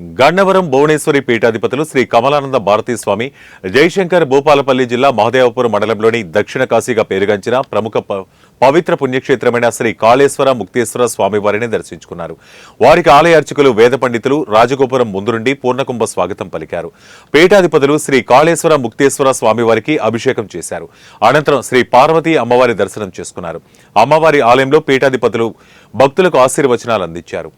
గన్నవరం భువనేశ్వరి పీఠాధిపతులు శ్రీ కమలానంద భారతీ స్వామి జయశంకర్ భూపాలపల్లి జిల్లా మహదేవపురం మండలంలోని దక్షిణ కాశీగా పేరుగాంచిన ప్రముఖ పవిత్ర పుణ్యక్షేత్రమైన శ్రీ కాళేశ్వర ముక్తేశ్వర స్వామివారిని దర్శించుకున్నారు. వారికి ఆలయ అర్చకులు వేద పండితులు రాజగోపురం ముందు నుండి పూర్ణకుంభ స్వాగతం పలికారు. పీఠాధిపతులు శ్రీ కాళేశ్వర ముక్తేశ్వర స్వామివారికి అభిషేకం చేశారు. అనంతరం శ్రీ పార్వతీ అమ్మవారి దర్శనం చేసుకున్నారు. అమ్మవారి ఆలయంలో పీఠాధిపతులు భక్తులకు ఆశీర్వచనాలు అందించారు.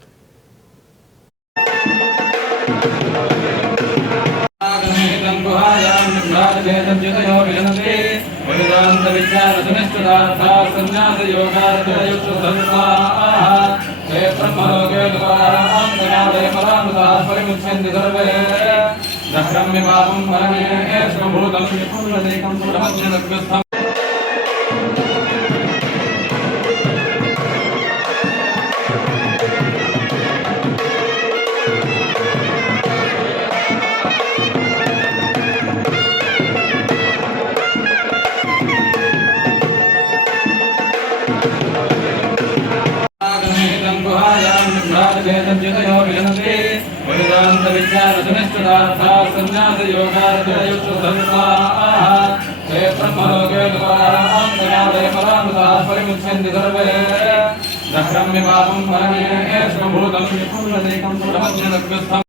క్షేత్రం